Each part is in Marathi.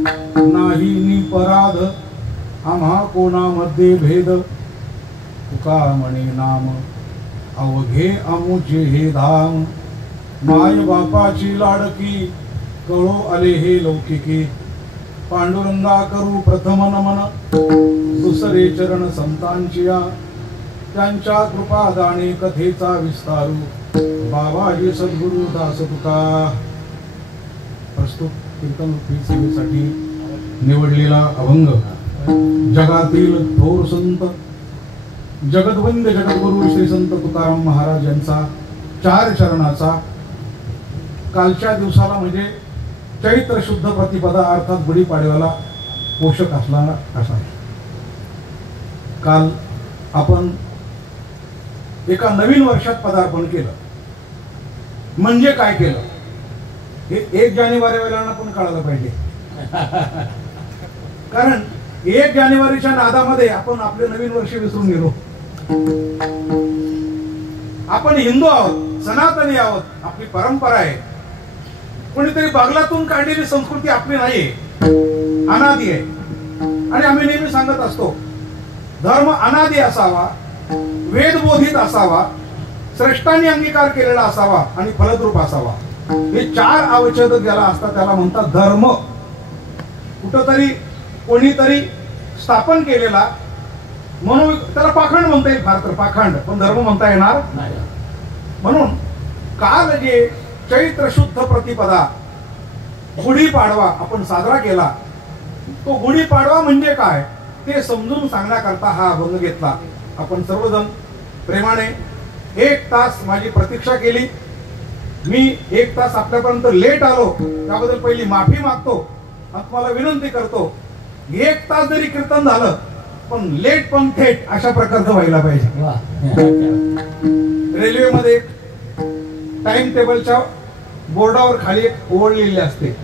नाही निपराध आम्हा कोणामध्ये भेद, तुका म्हणे नाम अवघे अमुचे हे धाम, माय बापाची लाडकी कळो आले हे लौकिकी, पांडुरंगा करू प्रथम नमन, दुसरे चरण संतांचिया, त्यांच्या कृपा दाणे कथेचा विस्तारू, बाबाजी सद्गुरु दास तुका. प्रस्तुत कीर्तन सेवेसाठी निवडलेला अभंग जगातील थोर संत जगद्वंद्य जगद्गुरु श्री संत तुकाराम महाराज यांचा 4 चरणाचा कालच्या दिवसाला म्हणजे चैत्र शुद्ध प्रतिपदा अर्थात गुढीपाडव्याला पोषक असणारा असा. काल आपण एका नवीन वर्षात पदार्पण केलं. म्हणजे काय केलं हे 1 जानेवारीवाल्यांना पण कळायला पाहिजे. कारण 1 जानेवारीच्या नादामध्ये आपण आपले नवीन वर्ष विसरून गेलो. आपण हिंदू आहोत, सनातनी आहोत, आपली परंपरा आहे. कोणीतरी बागलातून काढलेली संस्कृती आपली नाहीये, अनादी आहे. आणि आम्ही नेहमी सांगत असतो धर्म अनादी असावा, वेदबोधित असावा, श्रेष्ठांनी अंगीकार केलेला असावा आणि फलद्रूप असावा. हे 4 अवच्छेद ज्याला असतात त्याला म्हणतात धर्म. कुठंतरी कोणीतरी स्थापन केलेला म्हणून त्याला पाखंड म्हणता येईल, फार तर पाखंड, पण धर्म म्हणता येणार नाही. म्हणून काल जे चैत्र शुद्ध प्रतिपदा गुढीपाडवा आपण साजरा केला, तो गुढीपाडवा म्हणजे काय ते समजून सांगण्याकरता हा अभंग घेतला. आपण सर्वजण प्रेमाने 1 तास माझी प्रतीक्षा केली. मी 1 तास आपल्यापर्यंत लेट आलो त्याबद्दल पहिली माफी मागतो. तुम्हाला विनंती करतो 1 तास जरी कीर्तन झालं पण लेट पण थेट अशा प्रकारचं व्हायला पाहिजे. रेल्वेमध्ये टाइम टेबलच्या बोर्डावर खाली एक ओळ लिहिली असते.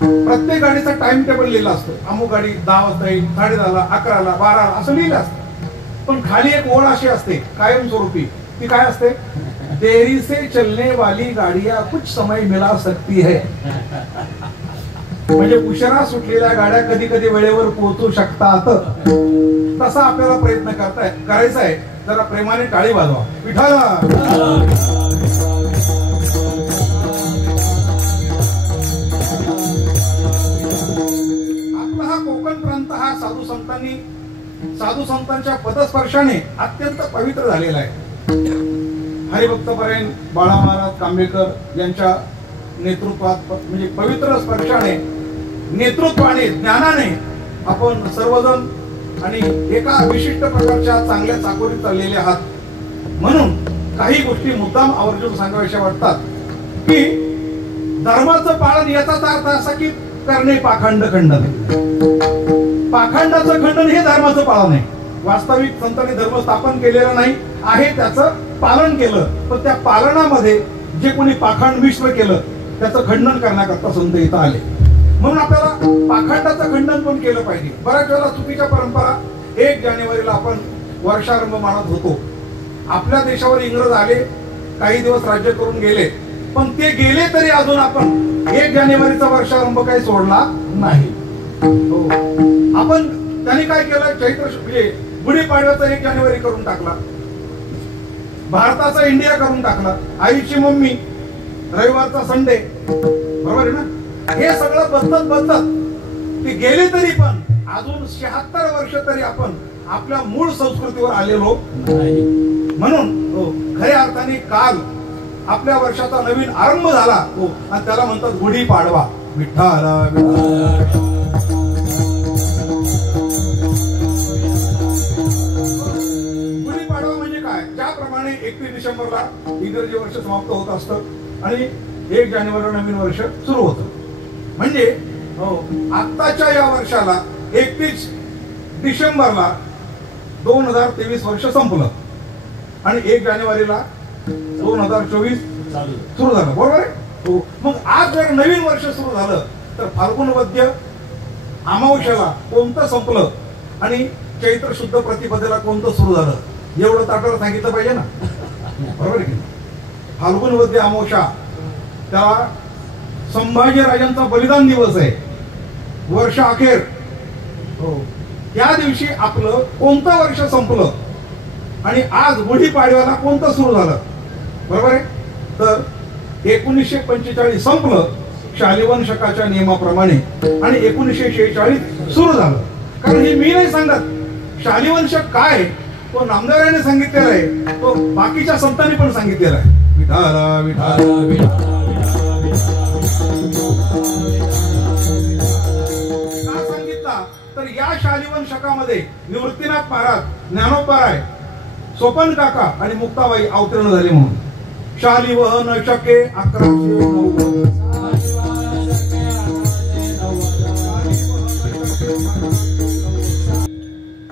प्रत्येक गाडीचा टाइम टेबल लिहिला असतो. अमुक गाडी 10 वाजता येईल, 10:30ला, 11ला, 12ला असं लिहिलं असतं. पण खाली एक ओळ अशी असते कायमस्वरूपी. ती काय असते? देरी से चलने वाली गाड़ियां कुछ समय मिला सकती है. म्हणजे उशिरा सुटलेल्या गाड्या कधी कधी वेळेवर पोहोचू शकतात. तसा आपल्याला प्रयत्न करायचा आहे. जरा प्रेमाने टाळी वाजवा. विठ्ठल आपला हा कोकण प्रांत हा साधू संतांच्या पदस्पर्शाने अत्यंत पवित्र झालेला आहे. हरिभक्तपरायण बाळा महाराज कांबेकर यांच्या नेतृत्वात म्हणजे पवित्र स्पर्शाने, नेतृत्वाने, ज्ञानाने आपण सर्वजण आणि एका विशिष्ट प्रकारच्या चांगल्या चाकोरीत चाललेले आहात. म्हणून काही गोष्टी मुद्दाम आवर्जून सांगाव्याशा वाटतात की धर्माचं पालन याचाच अर्थ असा की करणे पाखंड खंडन. पाखंडाचं खंडन हे धर्माचं पालन आहे. वास्तविक संतांनी धर्म स्थापन केलेलं नाही आहे, त्याचं पालन केलं. पण त्या पालनामध्ये जे कोणी पाखंड मिश्र केलं त्याचं खंडन करण्याकरता संत इथं आले. म्हणून आपल्याला पाखंडाचं खंडन पण केलं पाहिजे. बऱ्याच वेळेला चुकीच्या परंपरा 1 जानेवारीला आपण वर्षारंभ मानत होतो. आपल्या देशावर इंग्रज आले, काही दिवस राज्य करून गेले, पण ते गेले तरी अजून आपण 1 जानेवारीचा वर्षारंभ काही सोडला नाही. आपण त्यांनी काय केलं? चैत्र गुढीपाडव्याचा 1 जानेवारी करून टाकला. भारताचा इंडिया करून टाकला. आईची मम्मी, रविवारचा संडे, बरोबर आहे ना? हे सगळं बदलत ते गेले तरी पण अजून 76 वर्ष तरी आपण आपल्या मूळ संस्कृतीवर आलेलो नाही. म्हणून खऱ्या अर्थाने काल आपल्या वर्षाचा नवीन आरंभ झाला आणि त्याला म्हणतात गुढीपाडवा. विठ्ठल गुढीपाडवा म्हणजे काय? ज्याप्रमाणे 31 डिसेंबरला इंग्रजी वर्ष समाप्त होत असतं आणि 1 जानेवारीला नवीन वर्ष सुरू होतं. म्हणजे आत्ताच्या या वर्षाला 31 डिसेंबरला 2023 वर्ष संपलं आणि 1 जानेवारीला 2024 सुरू झालं. बरोबर आहे? मग आज जर नवीन वर्ष सुरू झालं तर फाल्गुन वद्य अमावस्याला कोणतं संपलं आणि चैत्र शुद्ध प्रतिपदेला कोणतं सुरू झालं एवढं तर आपल्याला सांगितलं पाहिजे ना. बरोबर आहे की? फाल्गुन वद्य अमावस्या त्याला संभाजी राजांचा बलिदान दिवस आहे. वर्ष अखेर, हो, त्या दिवशी आपलं कोणतं वर्ष संपलं आणि आज गुढीपाडव्याला कोणतं सुरू झालं, बरोबर आहे. तर 1945 संपलं शालिवाहन शकाच्या नियमाप्रमाणे आणि 1946 सुरू झालं. कारण हे मी नाही सांगत, शालिवाहन शक काय तो नामदेवाने सांगितलेला आहे, तो बाकीच्या संतांनी पण सांगितलेला आहे. विठाला विठाला विठाला का सांगितला तर या शालिवाहन शकामध्ये निवृत्तीनाथ महाराज, ज्ञानोबराय, सोपन काका आणि मुक्ताबाई अवतीर्ण झाले म्हणून. शालिवाहन शके 1190,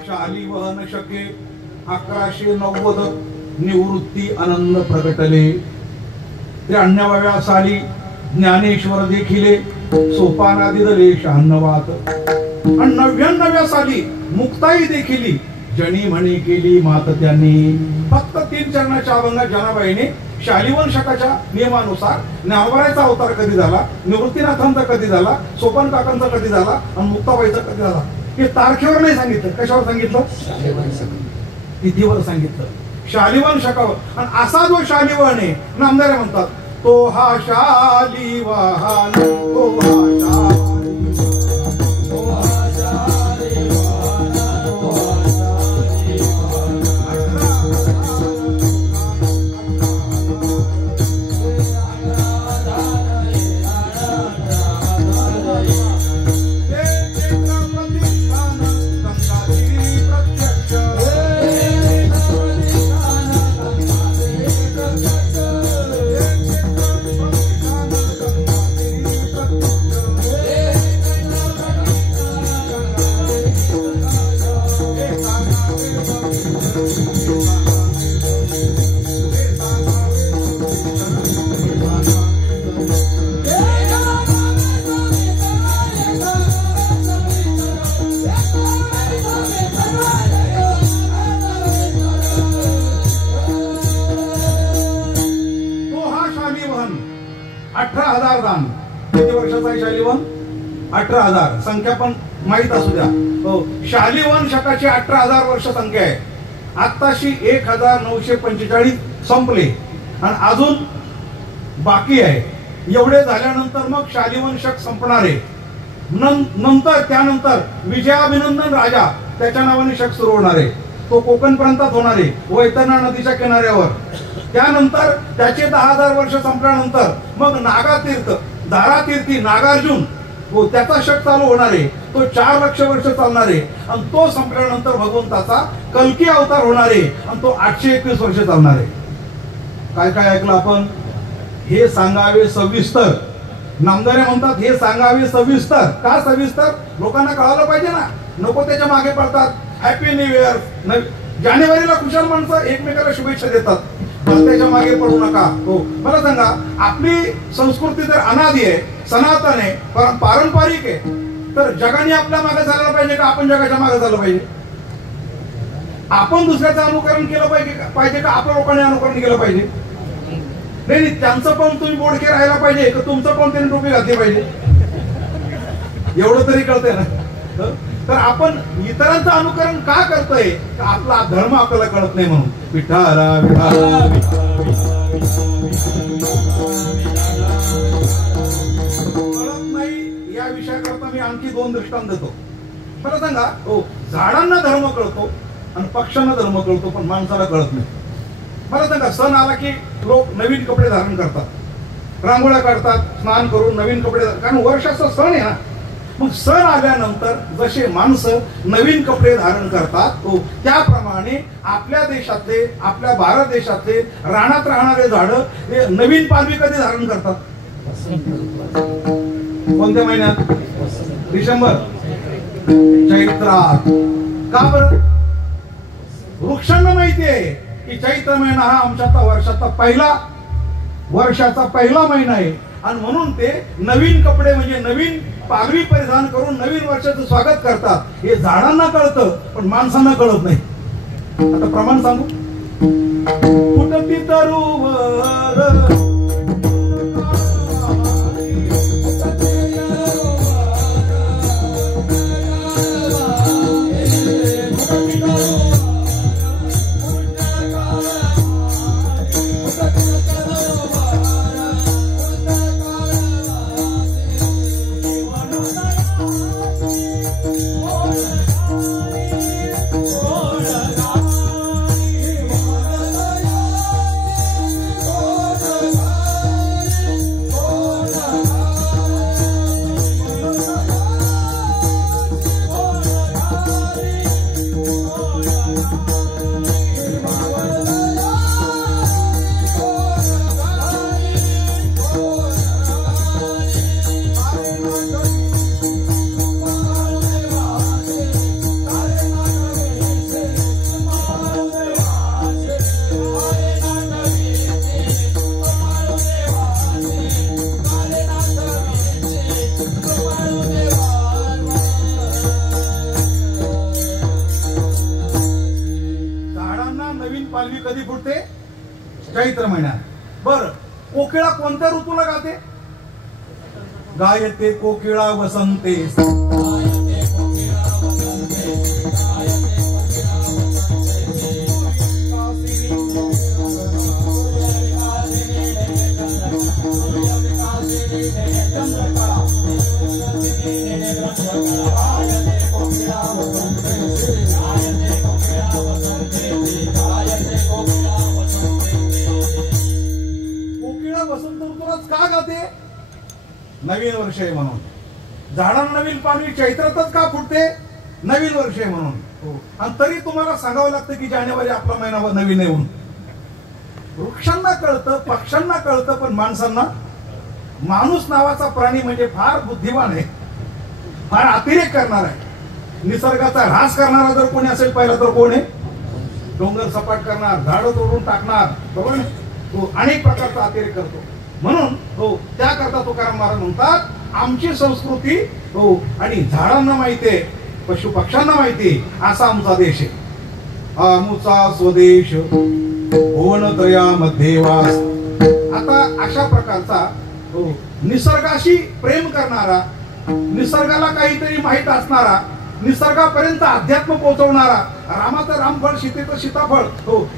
शालिवाहन शके 1190 निवृत्ती आनंद प्रगटले. 93व्या साली ज्ञानेश्वर देखिले सोपाना दिदले शहाण्णवात आणि 99व्या साली मुक्ताई देखिली जनी म्हणी केली मात त्यांनी. फक्त 3 चरणाच्या अभंगात जनाबाईने शालिवाहन शकाच्या नियमानुसार ज्ञानोबरायचा अवतार कधी झाला, निवृत्तीनाथांचा कधी झाला, सोपन काकांचा कधी झाला आणि मुक्ताबाईचा कधी झाला हे तारखेवर नाही सांगितलं. कशावर सांगितलं? तिथीवर सांगितलं, शालिवाहन शकावर. आणि असा जो शालिवाहन आहे, नामदार म्हणतात तो हा शालिवाहन, तो हा शालिवाहन. दान किती वर्षाचा आहे शालिवाहन? 18,000. संख्या पण माहित असू द्या. हो, शालिवाहन शकाची 18,000 वर्ष संख्या आहे. आत्ताशी 1945 संपले आणि अजून बाकी आहे. एवढे झाल्यानंतर मग शालिवाहन शक संपणार आहे. नंतर त्यानंतर विजयाभिनंदन राजा त्याच्या नावाने शक सुरू होणार आहे. तो कोकण प्रांतात होणार आहे, वैतरणा नदीच्या किनाऱ्यावर. त्यानंतर त्याचे 10,000 वर्ष संपल्यानंतर मग नागातीर्थ, धारातीर्थी नागार्जुन, हो, त्याचा शक चालू होणार आहे. तो 4 लक्ष वर्ष चालणार आहे आणि तो संपल्यानंतर भगवंताचा कल्की अवतार होणार आहे आणि तो 821 वर्ष चालणार आहे. काय काय ऐकलं आपण? हे सांगावे सविस्तर. नामदारे म्हणतात हे सांगावे सविस्तर. का सविस्तर? लोकांना कळायला पाहिजे ना. नको त्याच्या मागे पडतात. हॅपी न्यू इयर, जानेवारीला खुशाल माणसं एकमेकाला शुभेच्छा देतात. त्याच्या मागे पडू नका. हो, मला सांगा, आपली संस्कृती जर अनादी आहे, सनातन आहे, पारंपरिक आहे, तर जगाने आपल्या मागे झालं पाहिजे का आपण जगाच्या मागे झालं पाहिजे? आपण दुसऱ्याचं अनुकरण केलं पाहिजे का आपल्या लोकांनी अनुकरण केलं पाहिजे? नाही, त्यांचं पण तुम्ही बोडके राहायला पाहिजे का तुमचं पण त्यांनी टोपी घातली पाहिजे? एवढं तरी कळतंय ना. तर आपण इतरांचं अनुकरण का करतोय? आपला धर्म आपल्याला कळत नाही म्हणून. विठाला विठाला कळत नाही या विषयाकरता मी आणखी 2 दृष्टांत देतो. मला सांगा, हो, झाडांना धर्म कळतो आणि पक्ष्यांना धर्म कळतो, पण माणसाला कळत नाही. मला सांगा, सण आला की लोक नवीन कपडे धारण करतात, रांगोळ्या काढतात, स्नान करून नवीन कपडे, कारण वर्षाचा सण आहे ना. मग सण आल्यानंतर जसे माणसं नवीन कपडे धारण करतात, हो, त्याप्रमाणे आपल्या देशातले, आपल्या भारत देशातले रानात राहणारे झाडं हे नवीन पालवी कधी धारण करतात? कोणत्या महिन्यात? डिसेंबर, चैत्रात. का बरं? वृक्षांना माहिती आहे की चैत्र महिना हा आमच्या वर्षाचा पहिला महिना आहे आणि म्हणून ते नवीन कपडे म्हणजे नवीन पालवी परिधान करून नवीन वर्षाचं स्वागत करतात. हे झाडांना कळतं पण माणसांना कळत नाही. आता प्रमाण सांगू. कुठती तरुवर पालवी कधी फुटते? चैत्र महिन्यात. बर, कोकिळा कोणत्या ऋतूला गाते? गायते कोकिळा वसंते. वसंत ऋतूलाच का गाते? नवीन वर्ष आहे म्हणून. झाडांना नवीन पालवी चैत्रातच का फुटते? नवीन वर्ष आहे म्हणून. आणि तरी तुम्हाला सांगावं लागतं की जानेवारी आपला महिना नवीन आहे म्हणून. वृक्षांना कळतं, पक्ष्यांना कळतं, पण माणसांना, माणूस नावाचा प्राणी म्हणजे फार बुद्धिमान आहे, फार अतिरेक करणार आहे. निसर्गाचा ऱ्हास करणारा जर कोणी असेल पहिला तर कोण आहे? डोंगर सपाट करणार, झाडं तोडून टाकणार, बरोबर. तो अनेक प्रकारचा अतिरेक करतो. म्हणून त्याकरता तुकाराम महाराज म्हणतात आमची संस्कृती आणि झाडांना माहिती आहे, पशु पक्ष्यांना माहिती आहे, असा आमचा देश आहे. आमुचा स्वदेश भुवनत्रया मध्ये वास. आता अशा प्रकारचा निसर्गाशी प्रेम करणारा, निसर्गाला काहीतरी माहित असणारा, निसर्गापर्यंत अध्यात्म पोहोचवणारा, रामाचं रामफळ, सीतेचं सीताफळ,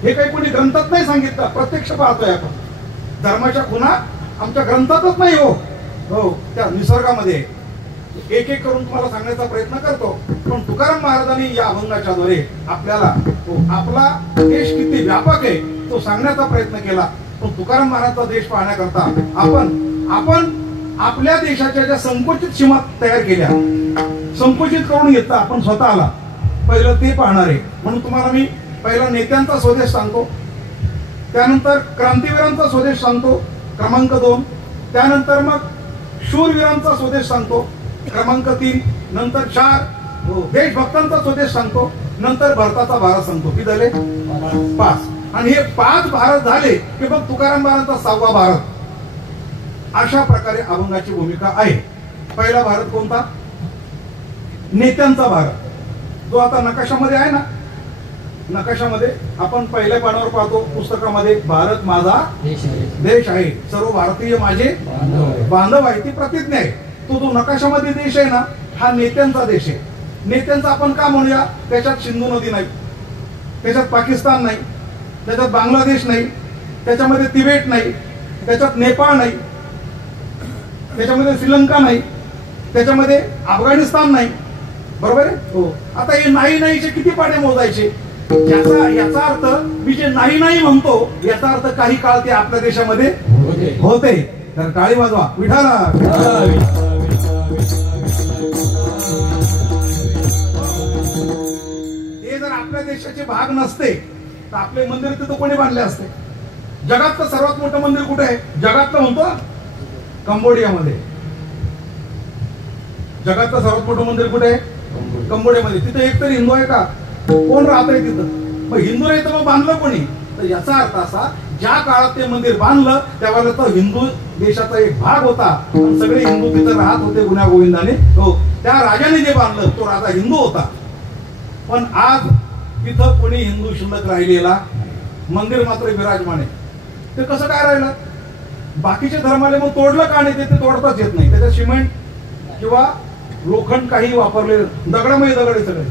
हे काही कोणी ग्रंथात नाही सांगितलं, प्रत्यक्ष पाहतोय आपण. धर्माच्या खुणा आमच्या ग्रंथातच नाही. त्या निसर्गामध्ये एक एक करून तुम्हाला सांगण्याचा प्रयत्न करतो. पण तुकाराम महाराजांनी या अभंगाच्या द्वारे आपल्याला आपला देश किती व्यापक आहे तो सांगण्याचा प्रयत्न केला. पण तुकाराम महाराजचा देश पाहण्याकरता आपण आपल्या देशाच्या ज्या संकुचित सीमा तयार केल्या, संकुचित करून घेतला आपण स्वतःला, पहिलं ते पाहणार आहे. म्हणून तुम्हाला मी पहिला नेत्यांचा स्वदेश सांगतो, त्यानंतर क्रांतीवीरांचा स्वदेश सांगतो क्रमांक 2, त्यानंतर मग शूरवीरांचा स्वदेश सांगतो क्रमांक 3, नंतर 4 देशभक्तांचा स्वदेश सांगतो, नंतर भारताचा भारत सांगतो. किती झाले? 5. आणि हे 5 भारत झाले की मग तुकाराम महाराजांचा 6वा भारत. अशा प्रकारे अभंगाची भूमिका आहे. पहिला भारत कोणता? नेत्यांचा भारत, जो आता नकाशामध्ये आहे ना. नकाशामध्ये आपण पहिल्या पानावर पाहतो पुस्तकामध्ये, भारत माझा देश आहे, सर्व भारतीय माझे बांधव आहे, ती प्रतिज्ञा आहे. तो जो नकाशामध्ये देश आहे ना, हा नेत्यांचा देश आहे. नेत्यांचा आपण का म्हणूया? त्याच्यात सिंधू नदी नाही, त्याच्यात पाकिस्तान नाही, त्याच्यात बांगलादेश नाही, त्याच्यामध्ये तिबेट नाही, त्याच्यात नेपाळ नाही, त्याच्यामध्ये श्रीलंका नाही, त्याच्यामध्ये अफगाणिस्तान नाही, बरोबर आहे. आता हे नाहीचे किती पाडे मोजायचे? याचा अर्थ मी जे नाही म्हणतो याचा अर्थ काही काळ ते आपल्या देशामध्ये होते. तर टाळी वाजवा विठाला. ते जर आपल्या देशाचे भाग नसते तर आपले मंदिर तिथं कोणी बांधले असते? जगातलं सर्वात मोठं मंदिर कुठे आहे? जगातलं म्हणतो कंबोडियामध्ये. जगातलं सर्वात मोठं मंदिर कुठे आहे? कंबोडियामध्ये. तिथे एक तरी हिंदू आहे का? कोण राहत आहे तिथं? मग हिंदू नाही तर मग बांधलं कोणी? तर याचा अर्थ असा, ज्या काळात ते मंदिर बांधलं त्यावेळेला तो हिंदू देशाचा एक भाग होता आणि सगळे हिंदू तिथं राहत होते गुण्या गोविंदाने. त्या राजाने जे बांधलं तो राजा हिंदू होता. पण आज तिथं कोणी हिंदू शिल्लक राहिलेला, मंदिर मात्र विराजमान आहे. ते कसं काय राहिलं? बाकीचे धर्माले मग तोडलं का नाही? ते तोडताच येत नाही. त्याच्यात सिमेंट किंवा लोखंड काही वापरले, दगडामध्ये दगड सगळे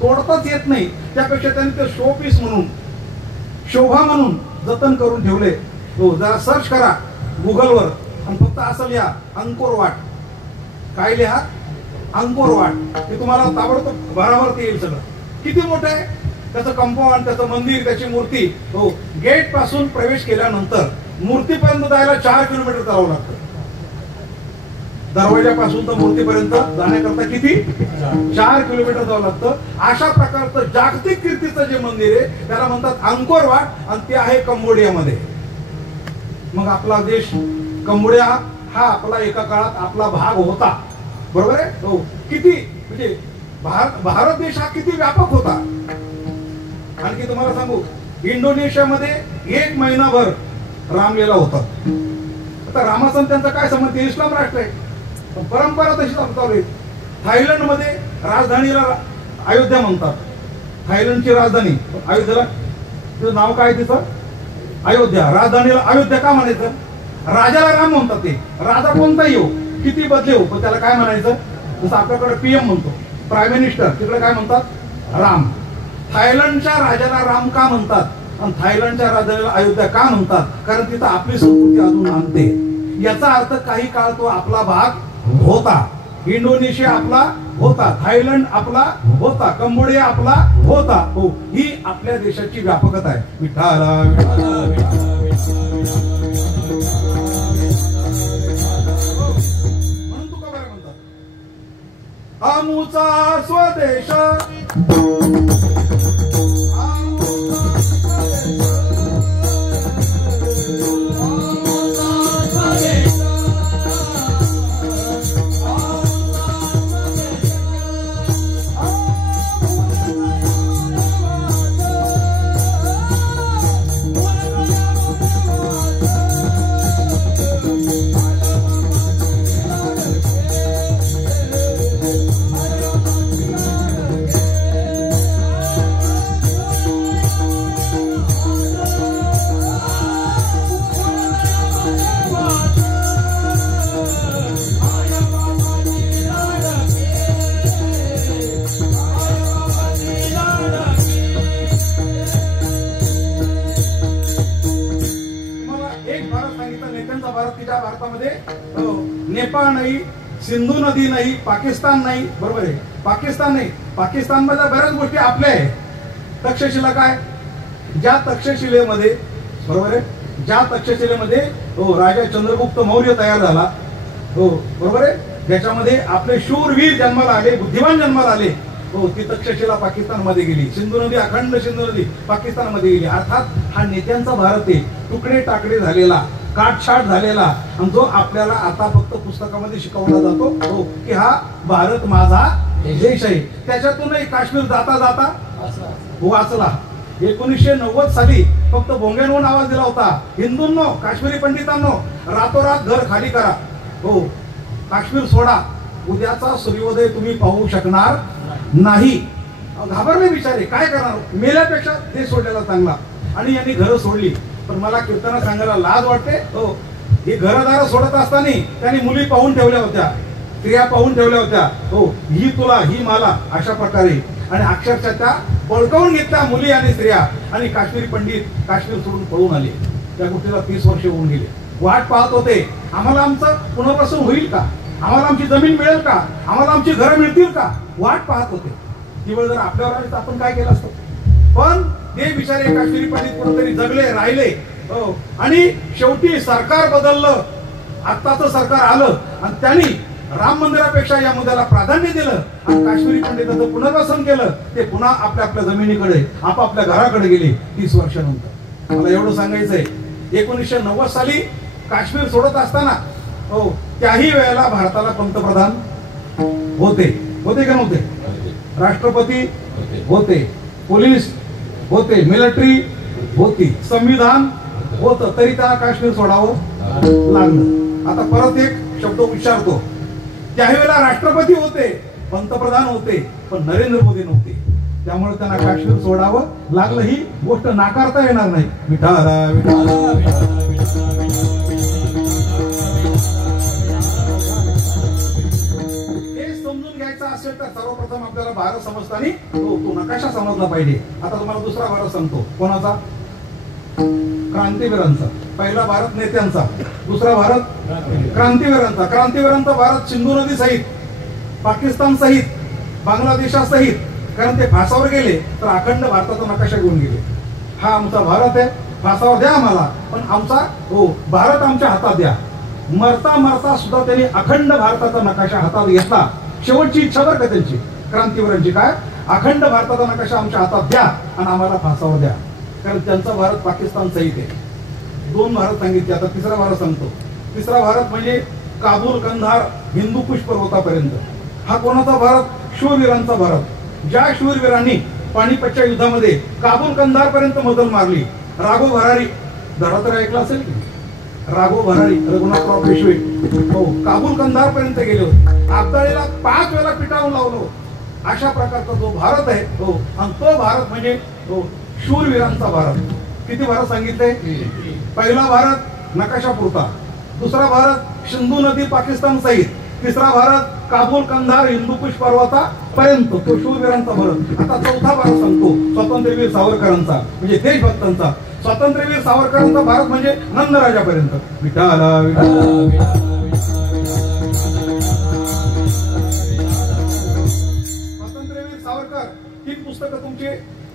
तोडताच येत नाही. त्यापेक्षा त्यांनी ते शो पीस म्हणून, शोभा म्हणून जतन करून ठेवले. जरा सर्च करा गुगलवर आणि फक्त असं लिहा अंकोर वाट. काय लिहा? अंकोरवाट हे तुम्हाला ताबडतोब भरावरती येईल सगळं. किती मोठं आहे त्याचं कंपाऊंड, त्याचं मंदिर, त्याची मूर्ती. हो, गेट पासून प्रवेश केल्यानंतर मूर्तीपर्यंत जायला 4 किलोमीटर चालावं लागतं. दरवाजापासून तर मूर्तीपर्यंत जाण्याकरता किती 4 किलोमीटर जावं लागतं. अशा प्रकारचं जागतिक कीर्तीचं जे मंदिर आहे त्याला म्हणतात अंकोरवाट, आणि ते आहे कंबोडियामध्ये. मग आपला देश कंबोडिया हा आपला एका काळात आपला भाग होता, बरोबर आहे. हो, किती म्हणजे भारत देश हा किती व्यापक होता. आणखी तुम्हाला सांगू, इंडोनेशियामध्ये 1 महिनाभर रामलीला होतात. आता रामाचं त्यांचा काय संबंध, ते इस्लाम राष्ट्र आहे, परंपरा तशी चालू आहे. थायलंड मध्ये राजधानीला अयोध्या म्हणतात. थायलंडची राजधानी अयोध्येला तिचं नाव काय, तिचं अयोध्या. राजधानीला अयोध्या का म्हणायचं, राजाला राम म्हणतात. ते राजा कोणताही हो, किती बदले हो, पण त्याला काय म्हणायचं, जसं आपल्याकडे PM म्हणतो, प्राईम मिनिस्टर, तिकडे काय म्हणतात राम. थायलंडच्या राजाला राम का म्हणतात आणि थायलंडच्या राजाला अयोध्या का म्हणतात, कारण तिथं आपली संस्कृती अजून आणते. याचा अर्थ काही काळ तो आपला भाग होता. इंडोनेशिया आपला होता, थायलंड आपला होता, कंबोडिया आपला होता. हो, ही आपल्या देशाची व्यापकता आहे. विठाला म्हणून तुका बरं म्हणतात, आमुचा स्वदेश भारतामध्ये नेपाळ नाही, सिंधू नदी नाही, पाकिस्तान नाही, बरोबर आहे. पाकिस्तान नाही, पाकिस्तान मध्ये बऱ्याच गोष्टी आपल्या आहे. तक्षशिला काय, ज्या तक्षशिलेमध्ये, बरोबर आहे, ज्या तक्षशिलेमध्ये हो राजा चंद्रगुप्त मौर्य तयार झाला, हो बरोबर आहे, ज्याच्यामध्ये आपले शूरवीर जन्माला आले, बुद्धिमान जन्माला आले, हो ती तक्षशिला पाकिस्तान मध्ये गेली. सिंधू नदी, अखंड सिंधू नदी पाकिस्तान मध्ये गेली. अर्थात हा नेत्यांचा भारत आहे, तुकडे टाकडे झालेला, काटछाट झालेला, आणि जो आपल्याला आता फक्त पुस्तकामध्ये शिकवला जातो हो की हा भारत माझा देश आहे. त्याच्यातूनही काश्मीर जाता जाता वाचला. 1990 साली फक्त भोंग्यांहून आवाज दिला होता, हिंदूंनो, काश्मीरी पंडितांनो, रातोरात घर खाली करा, हो काश्मीर सोडा, उद्याचा सूर्योदय तुम्ही पाहू शकणार नाही. घाबरले बिचारे, काय करणार, मेल्यापेक्षा देश सोडलेला चांगला. आणि यांनी घरं सोडली. पण मला कीर्तना सांगायला लाज वाटते, हो ही घरदार सोडत असताना त्यांनी मुली पाहून ठेवल्या होत्या, स्त्रिया पाहून ठेवल्या होत्या, हो ही तुला ही मला, अशा प्रकारे. आणि अक्षरशः त्या बळकावून घेतल्या मुली आणि स्त्रिया. आणि काश्मीरी पंडित काश्मीर सोडून पळून आले. त्या गोष्टीला 30 वर्षे होऊन गेले. वाट पाहत होते, आम्हाला आमचं पुनर्वसन होईल का, आम्हाला आमची जमीन मिळेल का, आम्हाला आमची घरं मिळतील का, वाट पाहत होते. ती वेळ जर आपल्यावर आली तर आपण काय केलं असतं. पण ते बिचारे काश्मीरी पंडित कुठेतरी जगले, राहिले, हो. आणि शेवटी सरकार बदललं, आत्ताचं सरकार आलं, आणि त्यांनी राम मंदिरापेक्षा या मुद्द्याला प्राधान्य दिलं, आणि काश्मीरी पंडितांचं पुनर्वसन केलं. ते पुन्हा आपल्या आपल्या जमिनीकडे, आपापल्या घराकडे गेले 30 वर्षानंतर. मला एवढं सांगायचंय, 1990 साली काश्मीर सोडत असताना हो त्याही वेळेला भारताला पंतप्रधान होते का नव्हते, राष्ट्रपती होते, पोलीस होते, मिलिटरी होती, संविधान होतं, तरी त्याला काश्मीर सोडावं लागलं. आता परत एक शब्द उच्चारतो, त्याही वेळेला राष्ट्रपती होते, पंतप्रधान होते, पण नरेंद्र मोदी नव्हते. त्यामुळे त्यांना काश्मीर सोडावं लागलं. ही गोष्ट नाकारता येणार नाही. विठाला विठाला हे समजून घ्यायचं असेल तर सर्वप्रथम आपल्याला भारत समजताना तो नकाशा समजला पाहिजे. आता तुम्हाला दुसरा भारत सांगतो. कोणाचा, क्रांतीवीरांचा. पहिला भारत नेत्यांचा, दुसरा भारत क्रांतीवीरांचा. क्रांतीवीरांचा भारत सिंधू नदी सहित पाकिस्तान सहित, बांगलादेशासहित, कारण ते फासावर गेले तर अखंड भारताचा नकाशा घेऊन गेले. हा आमचा भारत आहे, फासावर द्या आम्हाला, पण आमचा भारत आमच्या हातात द्या. मरता मरता सुद्धा त्यांनी अखंड भारताचा नकाशा हातात घेतला. शेवटची इच्छा बरं का त्यांची, क्रांतीवीरांची, काय, अखंड भारताचा नकाशा आमच्या हातात द्या आणि आम्हाला फासावर द्या. कारण त्यांचा भारत पाकिस्तान सहित आहे. 2 भारत सांगितले, आता 3रा भारत सांगतो. 3रा भारत म्हणजे काबूल, कंधार, हिंदूकुश पर्वतापर्यंत. हा कोणाचा भारत? शूरवीरांचा भारत. ज्या शूरवीरांनी पानिपतच्या युद्धामध्ये काबूल, कंधार पर्यंत मजल मारली. राघो भरारी, धडा तर ऐकला असेल की, राघो भरारी, रघुनाथराव पेशवे, काबूल, कंधार पर्यंत गेले होते. अब्दालीला 5 वेळा पिटाळून लावलो. अशा प्रकारचा जो भारत आहे, आणि तो भारत म्हणजे शूरवीरांचा भारत. किती भारत सांगितले? पहिला भारत नकाशा पुरता, 2रा भारत सिंधू नदी पाकिस्तान सहित, 3रा भारत काबूल, कंधार, हिंदूकुश पर्वतापर्यंत, तो शूरवीरांचा भारत. आता 4था भारत सांगतो, स्वातंत्र्यवीर सावरकरांचा, म्हणजे देशभक्तांचा. स्वातंत्र्यवीर सावरकरांचा भारत म्हणजे नंदराजापर्यंत. विठाला स्वातंत्र्यवीर सावरकर 3 पुस्तकं तुमची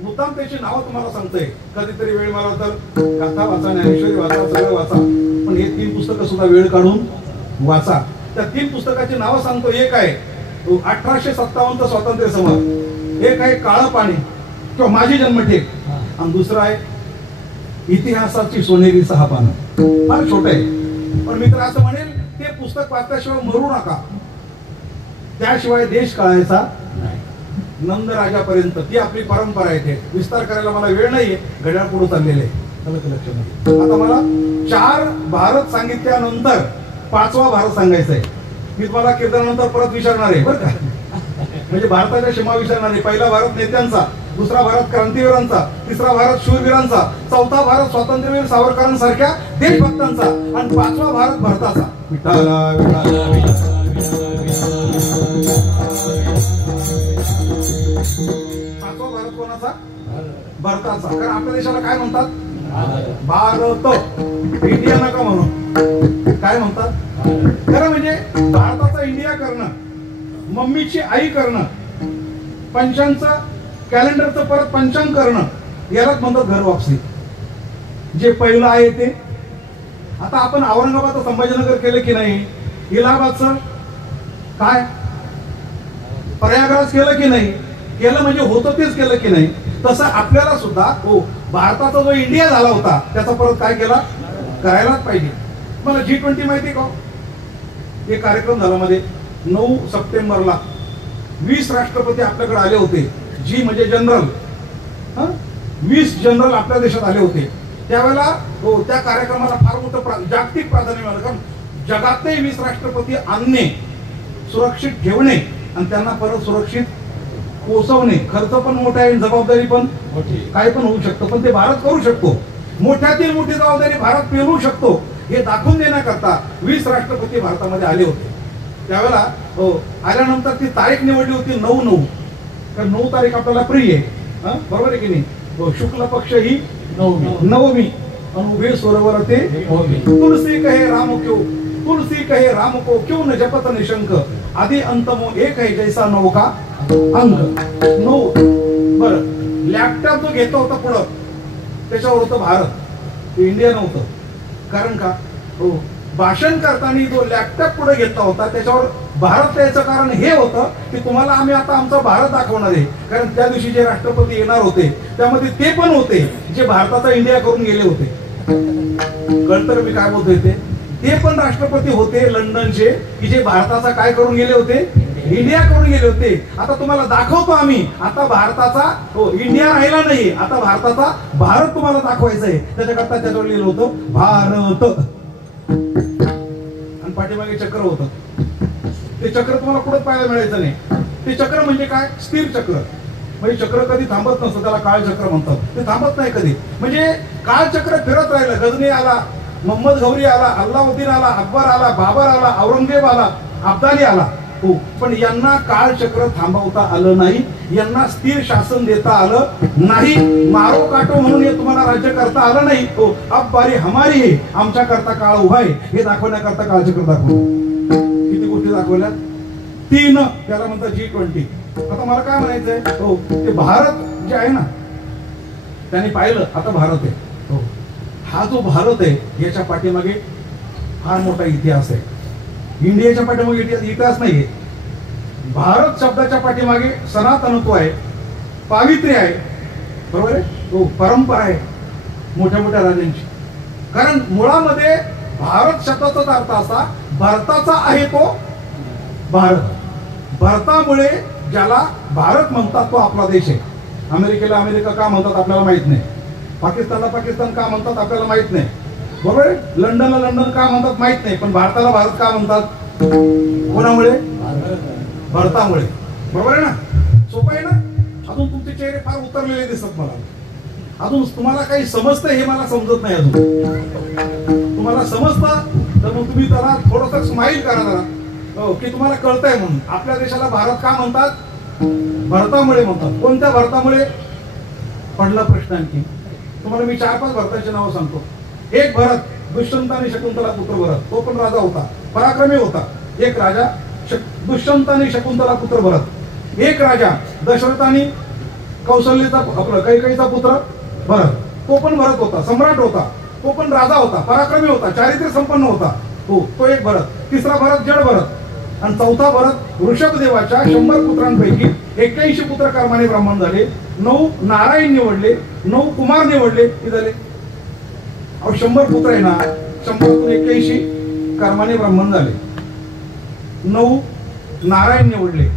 मुद्दाम त्याची नावं तुम्हाला सांगतोय. कधीतरी वेळ मिळाला तर गाथा वाचा, ज्ञानेश्वरी वाचा, सगळं वाचा, पण हे 3 पुस्तकं सुद्धा वेळ काढून वाचा. त्या 3 पुस्तकाची नावं सांगतो. एक आहे 1857 स्वातंत्र्य समर, एक आहे काळं पाणी किंवा माझी जन्मठेप, आणि दुसरं आहे इतिहासाची सोनेरी 6 पानं. फार छोट आहे, पण मी तर असं म्हणेल, ते पुस्तक वाचल्याशिवाय मरू नका. त्याशिवाय देश कळायचा नाही. नंदराजापर्यंत ती आपली परंपरा आहे. विस्तार करायला मला वेळ नाहीये, घड्याळ पुढे चाललेले आहे. आता मला 4 भारत सांगितल्यानंतर 5वा भारत सांगायचा आहे. मी तुम्हाला कीर्तनानंतर परत विचारणार आहे बरं का, म्हणजे भारताच्या सीमा विचारणार आहे. पहिला भारत नेत्यांचा, 2रा भारत क्रांतीवीरांचा, 3रा भारत शूरवीरांचा, 4था भारत स्वातंत्र्यवीर सावरकरांसारख्या देशभक्तांचा, आणि 5वा भारत भारताचा. विठाला विठाला. 5वा भारत कोणाचा? भारताचा. कारण आपल्या देशाला काय म्हणतात? भारत. इंडिया नका म्हणून, काय म्हणतात? खरं म्हणजे भारताचा इंडिया करणं, मम्मीची आई करणं, पंचांचं कॅलेंडरचं परत पंचांग करणं, यालाच म्हणतात घर वापसी. जे पहिलं आहे ते. आता आपण औरंगाबाद संभाजीनगर केलं की नाही? इलाहाबादचं काय? प्रयागराज केलं की नाही? केलं म्हणजे होतं तेच केलं की नाही? तसं आपल्याला सुद्धा भारताचा जो इंडिया झाला होता त्याचा परत काय केला? करायलाच पाहिजे. मला G20 माहिती का? एक कार्यक्रम झाला मध्ये 9 सप्टेंबरला 20 राष्ट्रपती आपल्याकडे आले होते. जी म्हणजे जनरल, 20 जनरल आपल्या देशात आले होते. त्यावेळेला त्या कार्यक्रमाला फार मोठं जागतिक प्राधान्य मिळालं. कारण जगातले 20 राष्ट्रपती आणणे, सुरक्षित ठेवणे आणि त्यांना परत सुरक्षित पोहोचवणे, खर्च पण मोठा आहे, जबाबदारी पण काय पण होऊ शकतं, पण ते भारत करू शकतो. मोठ्यातील मोठी जबाबदारी भारत पेलू शकतो हे दाखवून देण्याकरता 20 राष्ट्रपती भारतामध्ये आले होते. त्यावेळेला आल्यानंतर ती तारीख निवडली होती 9/9. कारण 9 तारीख आपल्याला प्रिय आहे, बरोबर आहे की नाही? शुक्ल पक्ष ही नवमी, उभे सरोवर ते तुलसी कहे राम क्यों, तुलसी कहे राम को क्यों न जपत निशंक, आदि अंतमो एक है जैसा नौका अंक. 9. बरं, लॅपटॉप जो घेतला होता पुढं त्याच्यावर होतं भारत, इंडिया नव्हतं. कारण का? भाषण करताना जो लॅपटॉप पुढे घेतला होता त्याच्यावर भारत याचं कारण हे होतं की तुम्हाला आम्ही आता आमचा भारत दाखवणार आहे. कारण त्या दिवशी जे राष्ट्रपती येणार होते त्यामध्ये ते पण होते जे भारताचा इंडिया करून गेले होते. कळतं मी काय बोलतोय? ते पण राष्ट्रपती होते लंडनचे की जे भारताचा काय करून गेले होते? इंडिया करून गेले होते. आता तुम्हाला दाखवतो आम्ही, आता भारताचा इंडिया राहिला नाही, आता भारताचा भारत तुम्हाला दाखवायचा आहे. त्याच्याकरता त्याच्यावर लिहिलं होतं भारत, आणि पाठीमागे चक्र होतं. ते चक्र तुम्हाला कुठं पाहायला मिळायचं नाही. ते चक्र म्हणजे काय? स्थिर चक्र. म्हणजे चक्र कधी थांबत नसतं, त्याला काळचक्र म्हणतात. ते थांबत नाही कधी, म्हणजे काळचक्र फिरत राहिलं. गजनी आला, मोहम्मद गौरी आला, अल्लाउद्दीन आला, अकबर आला, बाबर आला, औरंगजेब आला, अब्दाली आला, पण यांना काळचक्र थांबवता आलं नाही, यांना स्थिर शासन देता आलं नाही. मारो काटो म्हणून हे तुम्हाला राज्य करता आलं नाही. अब बारी हमारी आहे, आमच्या करता काळ उभा आहे हे दाखवण्याकरता काळचक्र दाखवलं. किती गोष्टी दाखवल्या? 3 त्याला म्हणतात G20. आता मला काय म्हणायचंय, हो ते भारत जे आहे ना, त्यांनी पाहिलं आता भारत आहे, हो हा जो भारत आहे याच्या पाठीमागे फार मोठा इतिहास आहे. इंडियाच्या पाठीमागे इतिहास नाहीये. भारत शब्दाच्या पाठीमागे सनातनत्व आहे, पावित्र्य आहे, बरोबर आहे, हो परंपरा आहे मोठ्या मोठ्या राजांची. कारण मुळामध्ये भारत शब्दाचा अर्थ असा भारताचा आहे तो भारत. भारतामुळे ज्याला भारत म्हणतात तो आपला देश आहे. अमेरिकेला अमेरिका का म्हणतात आपल्याला माहित नाही, पाकिस्तानला पाकिस्तान का म्हणतात आपल्याला माहित नाही, बरोबर आहे, लंडनला लंडन का म्हणतात माहित नाही, पण भारताला भारत का म्हणतात, कोणामुळे, भारतामुळे, बरोबर आहे ना. सोपं आहे ना. अजून तुमचे चेहरे फार उतरलेले दिसत मला. अजून तुम्हाला काही समजतंय हे मला समजत नाही. अजून तुम्हाला समजतं तर मग तुम्ही त्याला थोडंसं स्माईल करा जरा, हो की तुम्हाला कळतंय म्हणून. आपल्या देशाला भारत का म्हणतात, भारतामुळे म्हणतात. कोणत्या भारतामुळे पडला प्रश्न. आणखी तुम्हाला मी 4-5 भारताची नावं सांगतो. एक भरत, दुष्यंत आणि शकुंतला पुत्र भरत, तो पण राजा होता, पराक्रमी होता. एक राजा दुष्यंत आणि शकुंतला पुत्र भरत. एक राजा दशरथ आणि कौशल्यचा आपला कैकेयीचा पुत्र भरत, तो पण भरत होता, सम्राट होता, तो पण राजा होता, पराक्रमी होता, चारित्र्य संपन्न होता, हो तो एक भरत. तिसरा भरत जड भरत. आणि चौथा भरत ऋषभदेवाच्या 100 पुत्रांपैकी 81 पुत्र कर्माने ब्राह्मण झाले, 9 नारायण निवडले, 9 कुमार निवडले, हे झाले. अहो 100 पुत्र आहे ना, 100तून 81 कर्माने ब्राह्मण झाले, 9 नारायण निवडले.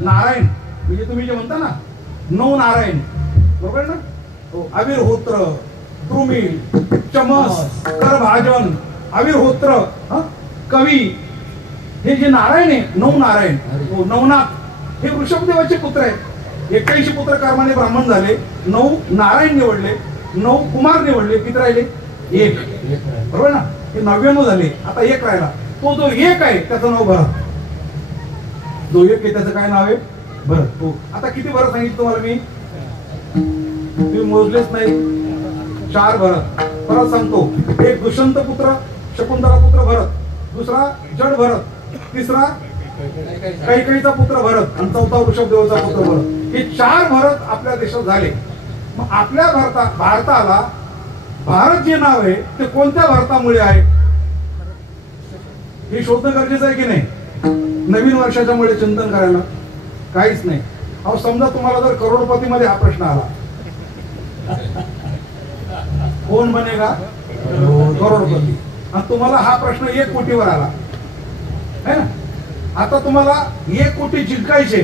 नारायण म्हणजे तुम्ही जे म्हणता ना 9 नारायण, बरोबर ना, हो अविर्होत्र, द्रुमिल, चमस, करभाजन, अविर्होत्र, कवी, हे जे नारायण आहे 9 नारायण, हो नवनाथ, हे ऋषभदेवाचे पुत्र आहेत. 81 पुत्र कर्माने ब्राह्मण झाले, 9 नारायण निवडले, 9 कुमार निवडले, किती राहिले, 1, बरोबर ना. हे 99 झाले. आता 1 राहिला. तो जो 1 आहे त्याचं नाव भरत. जो 1 आहे त्याचं काय नाव आहे, भरत. हो आता किती भरत सांगितलं तुम्हाला मी, तुम्ही मोजलेच नाही. 4 भरत. परत सांगतो. एक दुष्यंत पुत्र शकुंतला पुत्र भरत, दुसरा जड भरत, तिसरा कैकेयीचा पुत्र भरत आणि चौथा ऋषभदेवाचा पुत्र भरत. हे 4 भरत आपल्या देशात झाले. मग आपल्या भारताला भारत जे नाव आहे ते कोणत्या भारतामुळे आहे हे शोधणं गरजेचं आहे की नाही. नवीन वर्षाच्या मुळे चिंतन करायला काहीच नाही. अहो समजा तुम्हाला जर करोडपती मध्ये हा प्रश्न आला, कोण बनेगा करोडपती, आणि तुम्हाला हा प्रश्न 1 कोटीवर आला है ना. आता तुम्हाला 1 कोटी जिंकायचे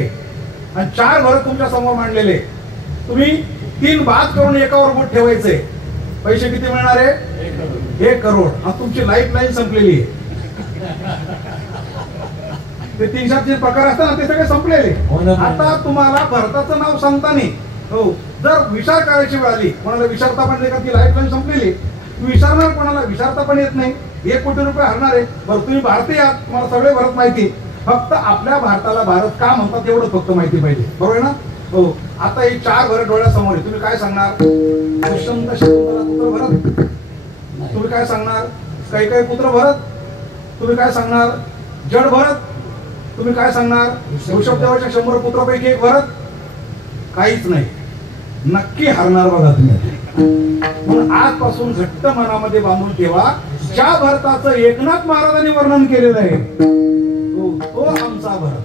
आणि 4 भरत तुमच्या समोर मांडलेले, तुम्ही 3 बाद करून एकावर बोट ठेवायचे, पैसे किती मिळणार आहे, 1 करोड. आणि तुमची लाईफ लाईन संपलेली आहे. ते 300 प्रकार असतात ना ते सगळे संपलेले. आता तुम्हाला भारताचं नाव सांगताना हो जर विचार करायची वेळ आली, कोणाला विचारता पण नाही का, ती लाईफ लाईन संपलेली, विचारणार कोणाला, विचारता पण येत नाही. 1 कोटी रुपये हरणार आहे. बरं तुम्ही भारतीय आहात, तुम्हाला सगळे भारत माहिती, फक्त आपल्या भारताला भारत का म्हणतात एवढं फक्त माहिती पाहिजे, बरोबर ना. हो आता हे 4 भरत डोळ्यासमोर आहे. तुम्ही काय सांगणार, दुष्यंत शकुंतला पुत्र भरत, तुम्ही काय सांगणार, कैकेयी पुत्र भरत, तुम्ही काय सांगणार, जड भरत, तुम्ही काय सांगणार, ऋषभदेवाच्या 100 पुत्रापैकी 1 भरत. काहीच नाही. नक्की हरणार बघा तुम्ही. म्हणून आजपासून घट्ट मनामध्ये बांधून ठेवा, ज्या भारताचं एकनाथ महाराजांनी वर्णन केलेलं आहे तो आमचा भरत.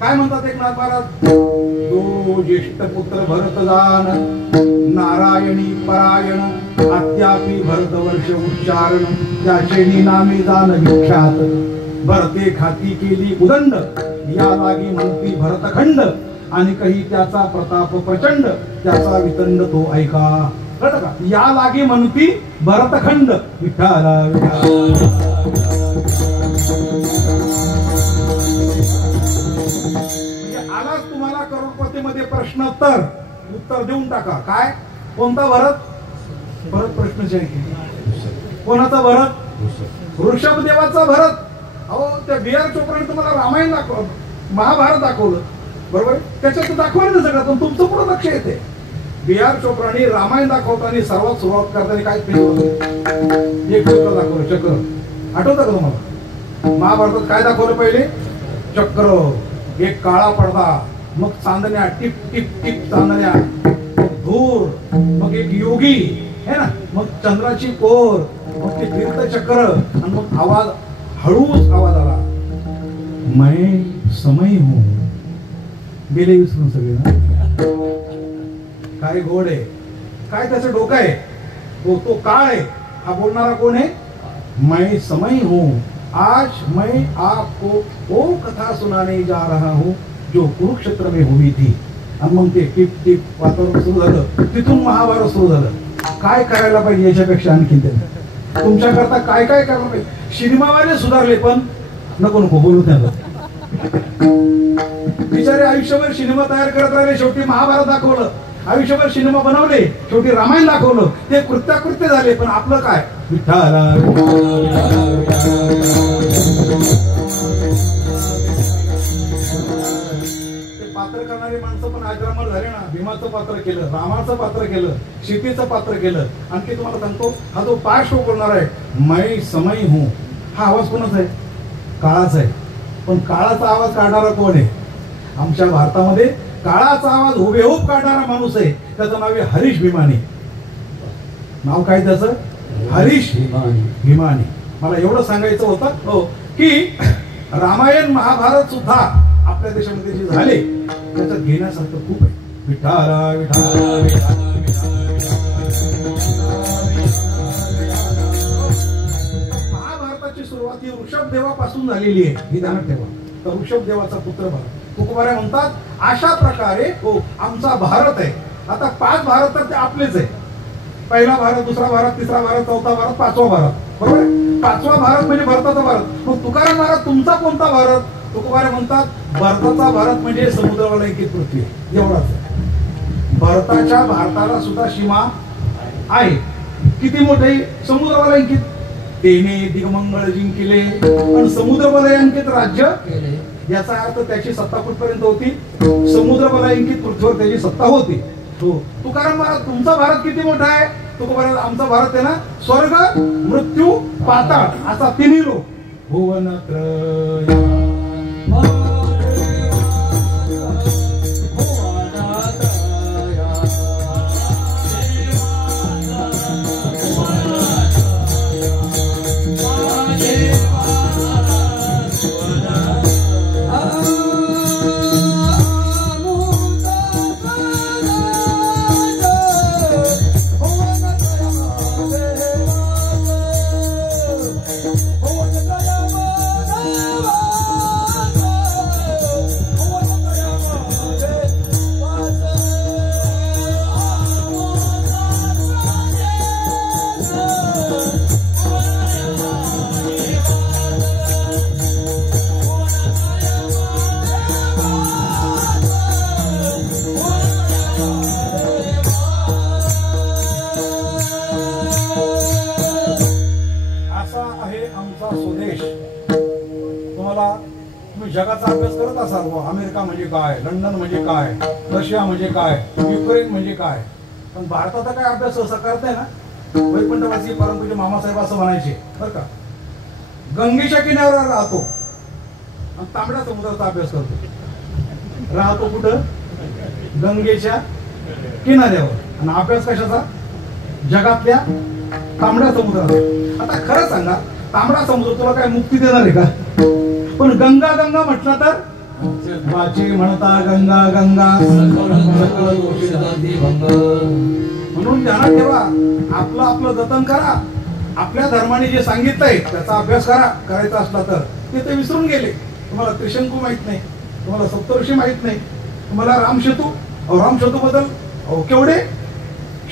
काय म्हणतात एकनाथ महाराज, तो ज्येष्ठ पुत्र भरत जान, नारायणी परायण, अद्यापि भरत वर्ष उच्चारण, त्याचे नामे जान विख्यात, भरते खाती केली उदंड, या लागी म्हणती भरतखंड, आणि काही त्याचा प्रताप प्रचंड, त्याचा वितंड तो ऐका. कळलं का, या लागी म्हणती भरतखंड, विठ्ठला आलाच तुम्हाला करोडपतीमध्ये प्रश्न तर उत्तर देऊन टाका. काय, कोणता भरत, परत प्रश्नच आहे, कोणाचा भरत, ऋषभदेवाचा भरत. अहो त्या B.R. चोप्राने तुम्हाला रामायण दाखवलं, महाभारत दाखवलं, बरोबर, त्याच्यात दाखवलं ना सगळं, पण तुमचं पुढे लक्ष येते. B.R. चोप्राने रामायण दाखवताना सर्वात सुरुवात करताना काय केलं, एक चक्र दाखवलं, चक्र. आठवतं का तुम्हाला, महाभारतात काय दाखवलं पहिले, चक्र. एक काळा पडदा, मग चांदण्या टिप टिप टिप चांदण्या, धूर, मग एक योगी है ना, मग चंद्राची कोर, मग ते तीर्थचक्र, आणि मग आवाज, हळूच आवाज आला, मैं समय हूं. गेले विसरून सगळे ना. काय गोड आहे, काय त्याचं डोकं आहे, तो काळ आहे. हा बोलणारा कोण आहे? मैं समय हूं. आज मैं आपको वो कथा सुनाने जा रहा हूं जो कुरुक्षेत्र में हुई थी. आणि मग ते टिप टिप वातावरण सुरू झालं. तिथून महाभारत सुरू झालं. काय करायला पाहिजे याच्यापेक्षा आणखी त्यांना तुमच्याकरता काय काय करायला पाहिजे? सिनेमावाले सुधारले पण नको नको बोलू त्यांना. बिचारे आयुष्यभर सिनेमा तयार करत राहिले, शेवटी महाभारत दाखवलं. आयुष्यभर सिनेमा बनवले, शेवटी रामायण दाखवलं. ते कृत्याकृत्य झाले, पण आपलं काय? विठ्ठला पात्र करणारी माणसं पण आजरामर झाले ना. भीमाचं पात्र केलं, रामाचं पात्र केलं, सीतेचं पात्र केलं. आणखी तुम्हाला सांगतो, हा जो पार्श्व बोलणार आहे, मैं समय हूं, हा आवाज कोणाचा आहे? काळाचा आहे. पण काळाचा आवाज काढणारा कोण आहे? आमच्या भारतामध्ये काळाचा आवाज हुबेहूब काढणारा माणूस आहे. त्याचं नाव आहे हरीश भीमानी. नाव काय त्याचं? हरीश भीमानी. मला एवढं सांगायचं होतं हो की रामायण महाभारत सुद्धा आपल्या देशामध्ये जे झाले त्याच्यात घेण्यासारखं खूप आहे. विठाला विठाला विठाला महाभारताची सुरुवात ही ऋषभदेवापासून झालेली आहे, ही ध्यानात ठेवा. तर ऋषभदेवाचा पुत्र भरत. तुकोबारे म्हणतात अशा प्रकारे हो आमचा भारत आहे. आता 5 भारत तर ते आपलेच आहे. पहिला भारत, दुसरा भारत, तिसरा भारत, चौथा भारत, 5वा भारत. बरोबर आहे? 5वा भारत म्हणजे भारताचा भारत. मग तुकाराम महाराज तुमचा कोणता भारत? तुकोबारे म्हणतात भारताचा भारत म्हणजे समुद्रवलंकित पृथ्वी एवढाच आहे. भारताला सुद्धा सीमा आहे. किती मोठे? समुद्रवलंकित. तेने दिगमंगळ जिंकिले आणि समुद्रवलयांकित राज्य केले. याचा अर्थ त्याची सत्ता कुठपर्यंत होती? समुद्रवलयांकित पृथ्वीवर त्याची सत्ता होती. तुकाराम महाराज तुमचा भारत किती मोठा आहे? तुकोबारे आमचा भारत आहे ना, स्वर्ग मृत्यू पाताळ असा तिन्ही लोक. भुवनत्रय जगाचा अभ्यास करत असाल. अमेरिका म्हणजे काय, लंडन म्हणजे काय, रशिया म्हणजे काय, युक्रेन म्हणजे काय. पण भारताचा काय अभ्यास सहसा करताय ना. वैकुंठवासी परमपूज्य मामासाहेब असं म्हणायचे बरं का, गंगेच्या किनाऱ्यावर राहतो आणि तांबड्या समुद्राचा अभ्यास करतो. राहतो कुठं? गंगेच्या किनाऱ्यावर. आणि अभ्यास कशाचा? जगातल्या तांबड्या समुद्राचा. आता खरं सांगा, तांबडा समुद्र तुला काय मुक्ती देणार आहे का? पण गंगा गंगा म्हटलं तर वाचे म्हणता गंगा गंगा म्हणून ध्यानात ठेवा. आपलं आपलं जतन करा. आपल्या धर्माने जे सांगितलंय त्याचा अभ्यास करा. करायचा असला तर ते विसरून गेले. तुम्हाला त्रिशंकू माहित नाही, तुम्हाला सप्तऋषी माहित नाही, तुम्हाला रामसेतू बद्दल केवढे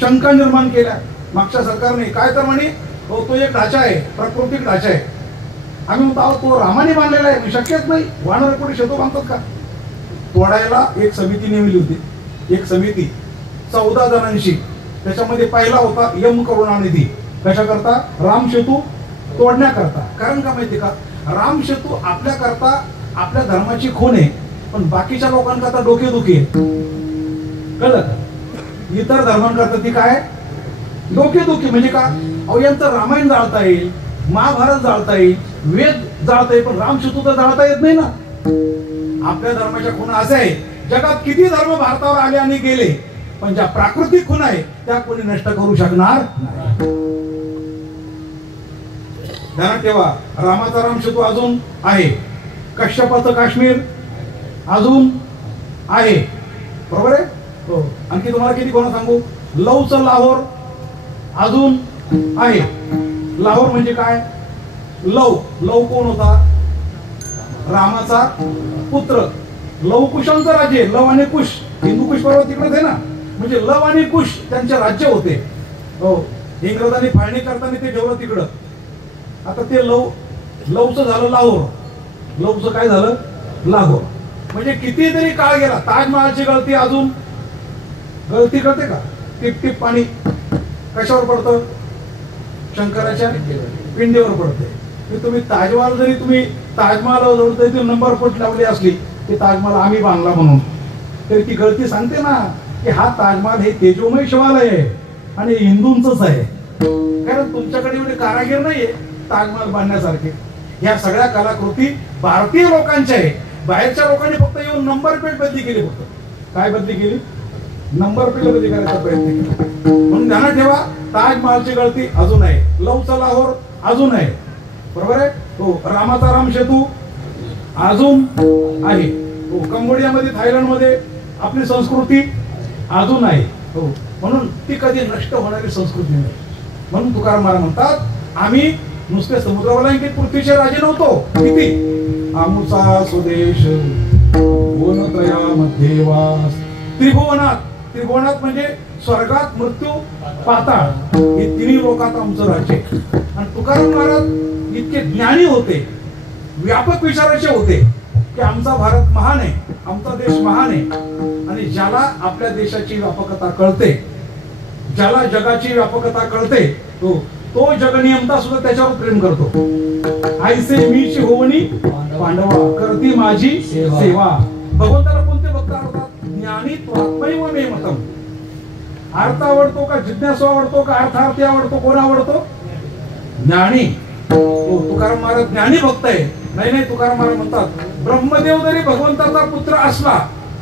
शंका निर्माण केल्या मागच्या सरकारने. काय तर म्हणे तो एक ढाचा आहे, प्राकृतिक ढाचा आहे. आम्ही म्हणतो तो रामाने बांधलेला आहे, शक्यच नाही. वानर कोणी शेतू बांधतात का? तोडायला एक समिती नेमली होती. एक समिती 14 जणांशी. त्याच्यामध्ये पहिला होता यम करुणानिधी. कशाकरता? रामसेतू तोडण्याकरता. कारण का माहिती का, रामसेतू आपल्याकरता आपल्या धर्माची खून आहे, पण बाकीच्या लोकांकरता डोकेदुखी आहे. कळलं का? इतर धर्मांकरता ती काय? डोकेदुखी. म्हणजे का? अहो यांचं रामायण जाळता येईल, महाभारत जाळता येईल, वेद जाळता येईल, पण रामसेतू तर जाळता येत नाही ना. आपल्या धर्माच्या खुणा असे आहे, जगात किती धर्म भारतावर आले आणि गेले, पण ज्या प्राकृतिक खुणा आहे त्या कोणी नष्ट करू शकणार नाही. ध्यानात ठेवा, रामाचा राम सेतू अजून आहे, कश्यपाचं काश्मीर अजून आहे, बरोबर आहे. हो, आणखी तुम्हाला किती कोणा सांगू, लवचं लाहोर अजून आहे. लाहोर म्हणजे काय, लव कोण होता, रामाचा पुत्र, लवकुशांचं राज्य. लव आणि कुश, हिंदू कुश पर्वत तिकडेच आहे ना, म्हणजे लव आणि कुश त्यांचे राज्य होते. हो, इंग्रजांनी फाळणी करताना ते ठेवलं तिकडं. आता ते लवचं झालं लाहोर, लवचं काय झालं लाहोर. म्हणजे कितीतरी काळ गेला. ताजमहालची गळती अजून गळती करते का, टिप टिप पाणी कशावर पडतं, शंकराच्या पिंडीवर पडते. तुम्ही ताजमहाल जरी तुम्ही ताजमहाल नंबर प्लेट लावली असली की ताजमहाल आम्ही बांधला म्हणून, तरी ती गळती सांगते ना की हा ताजमहाल हे तेजोमय शिवालय आहे आणि हिंदूंचंच आहे. कारण तुमच्याकडे एवढे कारागीर नाहीये ताजमहाल बांधण्यासारखे. ह्या सगळ्या कलाकृती भारतीय लोकांच्या आहे. बाहेरच्या लोकांनी फक्त येऊन नंबर प्लेट बदली केली. फक्त काय बदली केली, नंबर प्लेट बदली करायचा प्रयत्न केला. म्हणून ध्यानात ठेवा, ताजमहालची गळती अजून आहे, लवचा लाहोर अजून आहे, बरोबर आहे. हो, रामाचा राम सेतू अजून आहे. हो, कंबोडियामध्ये थायलंडमध्ये आपली संस्कृती अजून आहे. हो, म्हणून ती कधी नष्ट होणारी संस्कृती नाही. म्हणून तुकाराम महाराज म्हणतात, आम्ही नुसते समुद्रावलंकित पृथ्वीचे राजे नव्हतो. किती आमुचा स्वदेश वनत्रया मध्ये वास. त्रिभुवनात म्हणजे स्वर्गात, मृत्यू, पाताळ, हे तिन्ही लोकात आमचं राज्य. आणि तुकाराम महाराज इतके ज्ञानी होते, व्यापक विचाराचे होते की आमचा भारत महान आहे, आमचा देश महान आहे. आणि ज्याला आपल्या देशाची व्यापकता कळते, ज्याला जगाची व्यापकता कळते, तो जगनियमता सुद्धा त्याच्यावर प्रेम करतो. आईसे मीची होवनी पांडवा, करती माझी सेवा. भगवंताला कोणते भक्त आवडतात, ज्ञानी त्वात्मैव मे मतम. अर्थ आवडतो का, जिज्ञासू आवडतो का, अर्थार्थी आवडतो, कोण आवडतो, ज्ञानी. तुकाराम महाराज ज्ञानी भक्त आहे. नाही, तुकाराम महाराज म्हणतात, ब्रह्मदेव जरी भगवंताचा पुत्र असला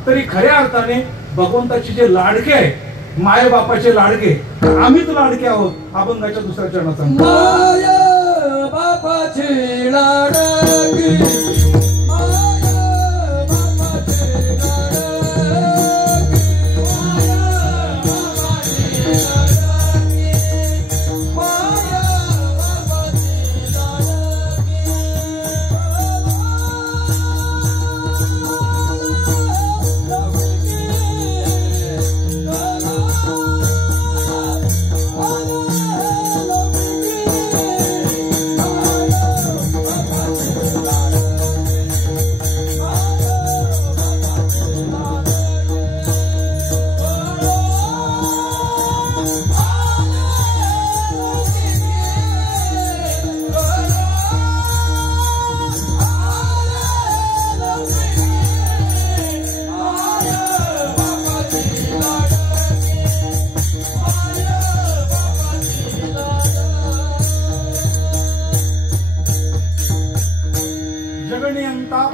तरी खऱ्या अर्थाने भगवंताचे जे लाडके आहे, माय बापाचे लाडके, आम्हीच लाडके आहोत. अभंगाच्या दुसऱ्या चरणात सांगतो, माय बापाचे लाडके,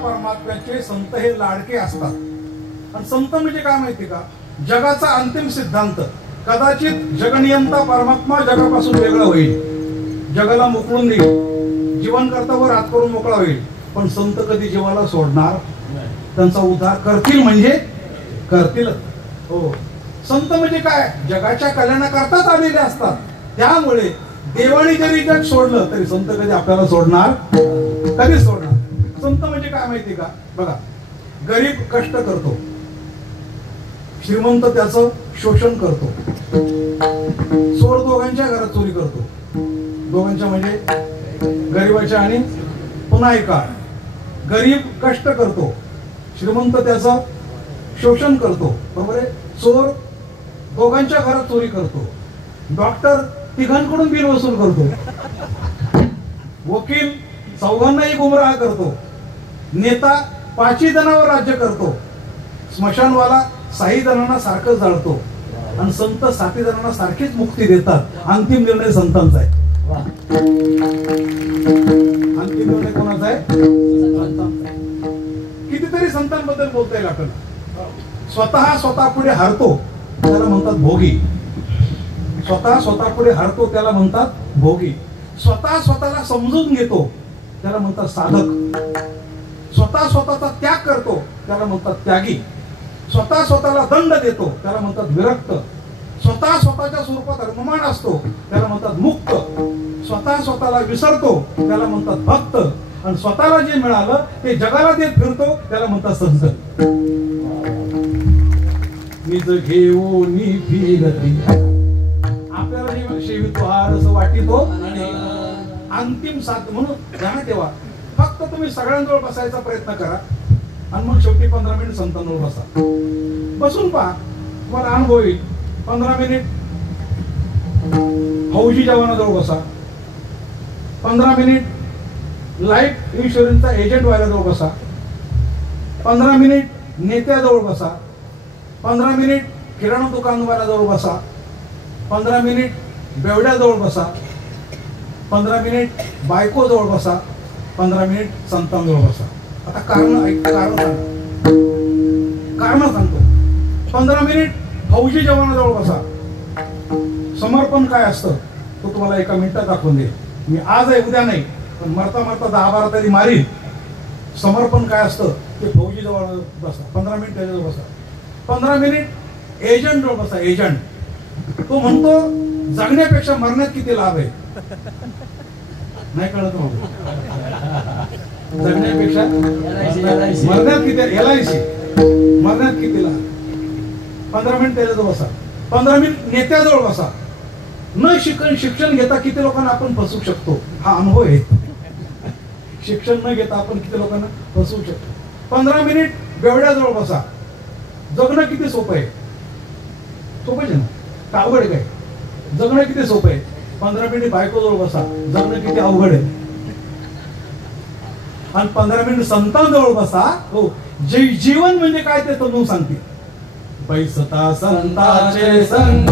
परमात्म्याचे संत हे लाडके असतात. आणि संत म्हणजे काय माहिती का, जगाचा अंतिम सिद्धांत. कदाचित जगनियंता परमात्मा जगापासून वेगळा होईल, जगाला मोकळून देईल, जीवन कर्तव्य हात करून मोकळा होईल, पण संत कधी जीवाला सोडणार, त्यांचा उद्धार करतील म्हणजे करतीलच. हो, संत म्हणजे काय, जगाच्या कल्याणाकरताच आलेले असतात. त्यामुळे देवाने जरी जग सोडलं तरी संत कधी आपल्याला सोडणार, कधीच सोडणार. संत म्हणजे काय माहिती का, बघा, गरीब कष्ट करतो, श्रीमंत त्याचं शोषण करतो, चोर दोघांच्या घरात चोरी करतो. दोघांच्या म्हणजे गरीबाच्या आणि पुन्हा एका. गरीब कष्ट करतो, श्रीमंत त्याचं शोषण करतो, बरोबर आहे. चोर दोघांच्या घरात चोरी करतो, डॉक्टर तिघांकडून बिल वसूल करतो, वकील चौघांनाही गुमराह करतो, नेता 5 जणांवर राज्य करतो, स्मशानवाला 6 जणांना सारखं जाळतो, आणि संत 7 जणांना सारखीच मुक्ती देतात. अंतिम निर्णय संतांचा आहे. अंतिम निर्णय कोणाचा आहे, संतांचा. किती कितीतरी संतांबद्दल बोलता येईल आपल्याला. स्वतः पुढे हरतो त्याला म्हणतात भोगी. स्वतः पुढे हरतो त्याला म्हणतात भोगी. स्वतःला समजून घेतो त्याला म्हणतात साधक. स्वतःचा त्याग करतो त्याला म्हणतात त्यागी. स्वतःला दंड देतो त्याला म्हणतात विरक्त. स्वतःच्या स्वरूपात रममाण असतो त्याला म्हणतात मुक्त. स्वतःला विसरतो त्याला म्हणतात भक्त. आणि स्वतःला जे मिळालं ते जगाला देत फिरतो त्याला म्हणतात संत. निज घेऊन फिरती आपल्याला जे शेवितो हार असं वाटितो अंतिम साथ. म्हणून ध्यान ठेवा, फक्त तुम्ही सगळ्यांजवळ बसायचा प्रयत्न करा आणि मग शेवटी 15 मिनिट संतांजवळ बसा. बसून पहा, तुम्हाला अनुभव येईल. 15 मिनिट फौजी जवानाजवळ बसा. 15 मिनिट लाईफ इन्शुरन्सचा एजंट वाल्याजवळ बसा. 15 मिनिट नेत्याजवळ बसा. 15 मिनिट किराणा दुकानवाल्याजवळ बसा. 15 मिनिट बेवड्याजवळ बसा. 15 मिनिट बायकोजवळ बसा. 15 मिनिट संतांजवळ बसा. आता कारण सांगतो. 15 मिनिट फौजी जवानाजवळ बसा. समर्पण काय असतं तो तुम्हाला एका मिनिटात दाखवून दे. मी आज आहे उद्या नाही, पण मरता 10-12 तरी मारील. समर्पण काय असतं ते फौजी जवळ बसा. 15 मिनिट त्याच्याजवळ बसा. 15 मिनिट एजंट जवळ बसा. एजंट तो म्हणतो जगण्यापेक्षा मरण्यात किती लाभ आहे. नाही कळत मग. जगण्यापेक्षा मरण्यात किती, LIC मरण्यात किती लाभ. 15 मिनिट त्याच्याजवळ बसा. 15 मिनिट नेत्याजवळ बसा. न शिक्षण घेता किती लोकांना आपण फसवू शकतो हा अनुभव आहे. शिक्षण न घेता आपण किती लोकांना फसवू शकतो. 15 मिनिट बेवड्याजवळ बसा. जगणं किती सोपं आहे. सोपं आहे ना, का अवघड आहे काय. जगणं किती सोपं आहे. 15 मिनिट बायकोजवळ बसा. जगणं किती अवघड आहे. आणि 15 मिनिट संतांजवळ बसा. हो, जीवन म्हणजे काय ते समजून सांगते. बैसता संताचे संग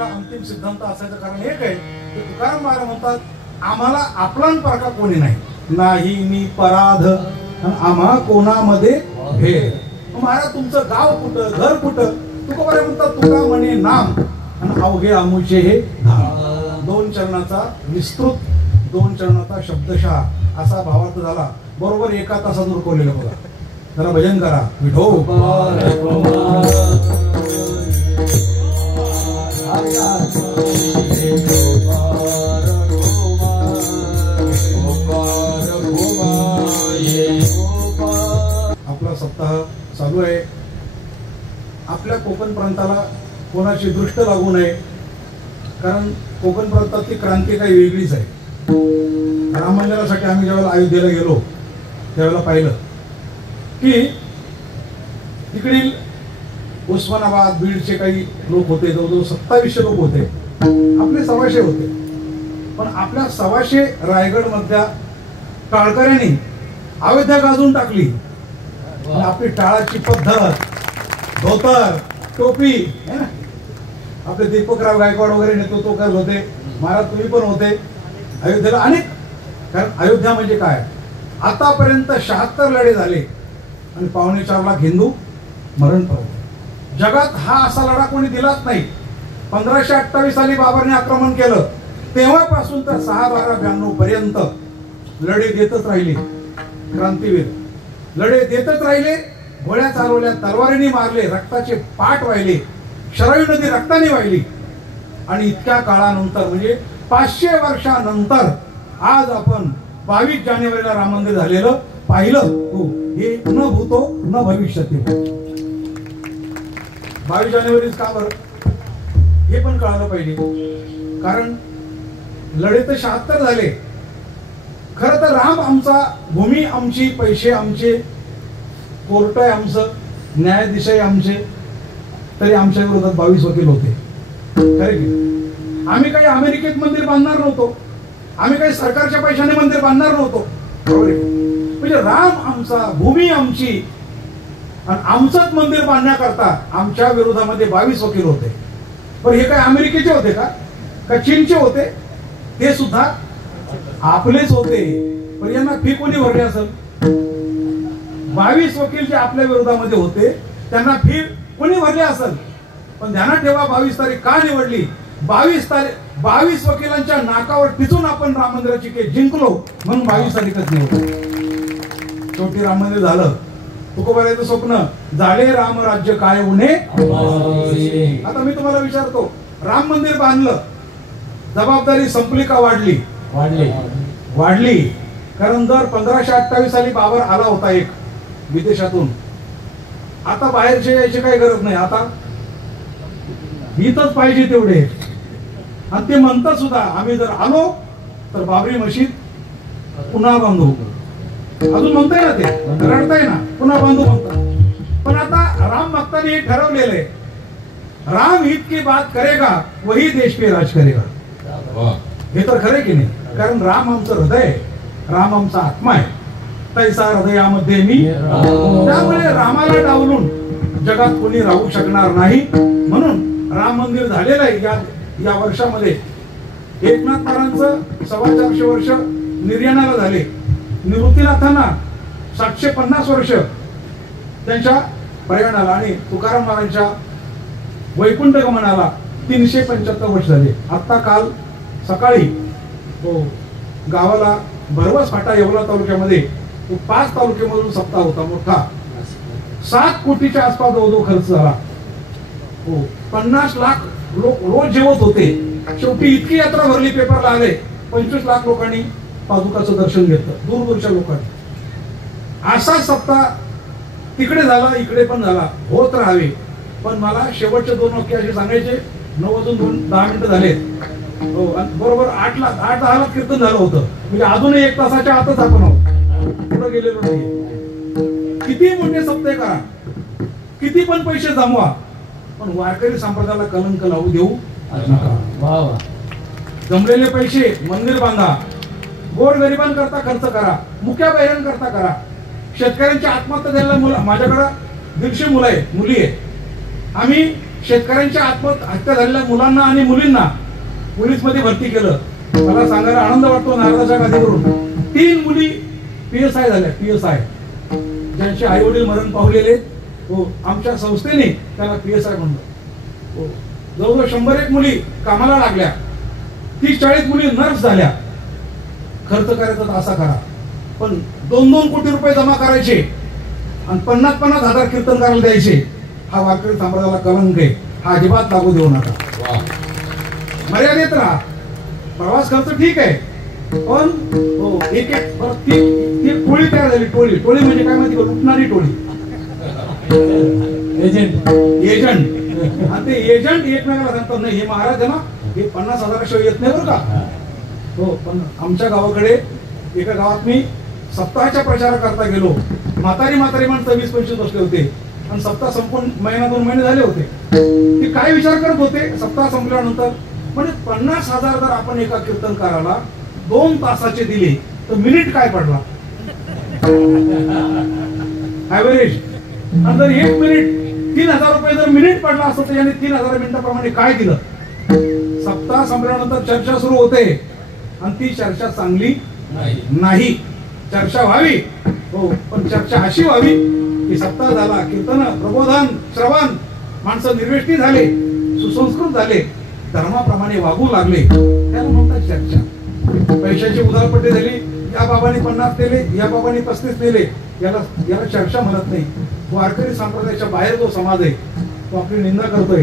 अंतिम सिद्धांत असायचं कारण एक आहे की तुकाराम महाराज म्हणतात आम्हाला आपलांसारखा कोणी नाही. नाही मी पराध आम्हा कोणामध्ये भेद. महाराज तुमचं गाव कुठं, घर कुठं. तुकोबाराय म्हणतात तुका म्हणे नाम आणि अवघे आमुचे हे धाम. 2 चरणाचा विस्तृत, 2 चरणाचा शब्दशः असा भावार्थ झाला. बरोबर 1 तासात रुकवलेलं बघा. जरा भजन करा. विठो आपला सप्ताह चालू आहे. आपल्या कोकण प्रांताला कोणाची दृष्ट लागू नये, कारण कोकण प्रांतातली क्रांती काही वेगळीच आहे. राम मंदिरासाठी आम्ही ज्यावेळेला अयोध्येला गेलो त्यावेळेला पाहिलं की तिकडील उस्मानाबाद बीडचे काही लोक होते. जवळजवळ 2700 लोक होते. आपले 1,600 होते. पण आपल्या 1,600 रायगड मधल्या टाळकऱ्यांनी अयोध्या गाजून टाकली. आपली टाळाची पद्धत, धोतर, टोपी, आपले दीपकराव गायकवाड वगैरे नेतृत्व करत होते. महाराज तुम्ही पण होते अयोध्येला अनेक. कारण अयोध्या म्हणजे काय, आतापर्यंत 76 लढे झाले आणि 4.25 लाख हिंदू मरण पावलं. जगात हा असा लढा कोणी दिलाच नाही. 1528 साली बाबरने आक्रमण केलं, तेव्हापासून तर 6/12/92 पर्यंत लढे देतच राहिले. क्रांतीवीर लढे देतच राहिले. गोळ्या चालवल्या, तलवारीने मारले, रक्ताचे पाट वाहिले, शरावी नदी रक्ताने वाहिली. आणि इतक्या काळानंतर म्हणजे 500 वर्षानंतर आज आपण 22 जानेवारीला राम मंदिर झालेलं पाहिलं. हो, हे न भूतो न भविष्यती. 22 जानेवारी का बरं हे पण कळालं पाहिजे. कारण लढे तर 76 झाले. खरं तर राम आमचा, भूमी आमची, पैसे आमचे, कोर्ट आहे आमचं, न्यायाधीश आहे आमचे, तरी आमच्या विरोधात 22 वकील होते. खरे की आम्ही काही अमेरिकेत मंदिर बांधणार नव्हतो, आम्ही काही सरकारच्या पैशाने मंदिर बांधणार नव्हतो. म्हणजे राम आमचा, भूमी आमची, आणि आमचंच मंदिर बांधण्याकरता आमच्या विरोधामध्ये 22 वकील होते. पण हे काय अमेरिकेचे होते का चीनचे होते? ते सुद्धा आपलेच होते. पण यांना फी कोणी भरली असेल? 22 वकील जे आपल्या विरोधामध्ये होते त्यांना फी कोणी भरली असेल? पण ध्यानात ठेवा, 22 तारीख का निवडली? 22 वकिलांच्या नाकावर टिचून आपण राम मंदिराची केस जिंकलो म्हणून 22 तारीखच निवडली. शेवटी राम मंदिर झालं. तुकोबारायचं स्वप्न झाले, राम राज्य काय उणे. आता मी तुम्हाला विचारतो, राम मंदिर बांधलं, जबाबदारी संपली का वाढली? वाढली. कारण दर 1528 साली बाबर आला होता एक विदेशातून. आता बाहेरचे यायची काही गरज नाही. आता इथंच पाहिजे तेवढे. आणि ते म्हणतात सुद्धा, आम्ही जर आलो तर बाबरी मशीद पुन्हा बांधू. अजून म्हणताय ना, ते रडताय ना, पुन्हा बांधू म्हणतात. पण आता राम भक्तांनी हे ठरवलेलं आहे, राम हित की बात करेगा वही देश पे राज करेगा. हे तर खरे की नाही? कारण राम आमचं हृदय आहे, राम आमचा आत्मा आहे. तैसा हृदयामध्ये मी. त्यामुळे रामाला डावलून जगात कोणी राहू शकणार नाही. म्हणून राम मंदिर झालेलं आहे. या वर्षामध्ये एकनाथ महाराजांचं 450 वर्ष निर्याणाला झाले. निवृत्तीनाथांना 750 वर्ष त्यांच्या प्रयाणाला, आणि तुकाराम महाराजांच्या वैकुंठ गमनाला 375 वर्ष झाले. आता काल सकाळी गावाला भरवस फाटा येवला तालुक्यामध्ये 5 तालुक्यामधून सप्ताह होता मोठा. 7 कोटीच्या आसपास जवळजवळ खर्च झाला. 50 लाख लोक रोज जेवत होते. शेवटी इतकी यात्रा भरली, पेपरला आले, 25 लाख लोकांनी पादुकाचं दर्शन घेतलं, दूरदूरच्या लोकांनी. असा सप्ताह तिकडे झाला, इकडे पण झाला, होत राहावे. पण मला शेवटचे 2 वाक्य असे सांगायचे. 9 वाजून 10 मिनिटं झाले. बरोबर 8:10 कीर्तन झालं होतं. म्हणजे अजूनही 1 तासाच्या आतच आपण आहोत, पुढे गेलेलो नाही. किती मोठे सप्ताह करा, किती पण पैसे जमवा, पण वारकरी संप्रदायाला कलंक लावू देऊ नका. जमलेले पैसे मंदिर बांधा, गोरगरिबांकरता खर्च करा, मुक्या बहिरांकरता करा. शेतकऱ्यांची आत्महत्या झालेल्या मुलं, माझ्याकडे 150 मुलं आहेत, मुली आहेत. आम्ही शेतकऱ्यांच्या आत्महत्या झालेल्या मुलांना आणि मुलींना पोलीस मध्ये भरती केलं. मला सांगायला आनंद वाटतो, नारदाच्या गादीवरून 3 मुली PSI झाल्या. PSI ज्यांचे आई वडील मरण पावलेले, आमच्या संस्थेने त्याला PSI म्हणलं. जवळजवळ 101 मुली कामाला लागल्या, 30-40 मुली नर्स झाल्या. खर्च करायचा तर असा करा, पण 2-2 कोटी रुपये जमा करायचे आणि 50-50 हजार कीर्तन करायला द्यायचे. हा वारकरी संप्रदायाला कलंक आहे, हा अजिबात लागू देऊ नका. मर्यादेत राहा. प्रवास खर्च ठीक आहे, पण एक ती टोळी तयार झाली. टोळी म्हणजे काय माहिती का? लुटणारी टोळी, एजंट. आणि ते एजंट एकमेकाला सांगतात, नाही हे महाराज आहे ना, हे 50,000 शिवाय येत नाही बरं का. पण आमच्या गावाकडे एका गावात मी सप्ताहाच्या प्रचाराकरता गेलो. म्हातारी माणसं 20-25 बसले होते आणि सप्ताह संपून 1-2 महिने झाले होते. ते काय विचार करत होते सप्ताह संपल्यानंतर, म्हणजे 50,000 जर आपण एका कीर्तनकाराला 2 तासाचे दिले तर मिनिट काय पडला ऍव्हरेज. आणि जर 1 मिनिट 3,000 रुपये जर मिनिट पडला असतं तर याने 3,000 मिनिटाप्रमाणे काय दिलं. सप्ताह संपल्यानंतर चर्चा सुरू होते आणि ती चर्चा चांगली नाही. चर्चा व्हावी, पण चर्चा अशी व्हावी की सप्ताह झाला, कीर्तन, प्रबोधन, श्रवण, माणसं निर्वेष्टी झाले, सुसंस्कृत झाले, धर्माप्रमाणे वागू लागले, त्याला म्हणतात चर्चा. पैशाची उधारपट्टी झाली, या बाबांनी 50 नेले, या बाबांनी 35 नेले, याला चर्चा म्हणत नाही. वारकरी संप्रदायाच्या बाहेर जो समाज आहे तो आपली निंदा करतोय.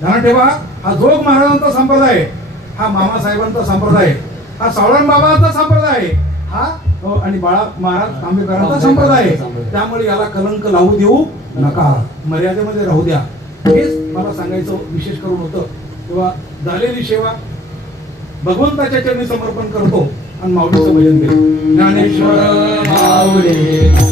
ध्यान ठेवा, हा जोग महाराजांचा संप्रदाय, हा मामासाहेबांचा संप्रदाय, हा सावळण बाबांचा संप्रदाय, हा आणि बाळा महाराज आंबेडकरांचा संप्रदाय आहे. त्यामुळे याला कलंक लावू देऊ नका, मर्यादेमध्ये राहू द्या. हेच मला सांगायचं विशेष करून होतं. तेव्हा झालेली सेवा भगवंताच्या चरणी समर्पण करतो आणि माऊलीचं भजन केलं. ज्ञानेश्वर माऊली.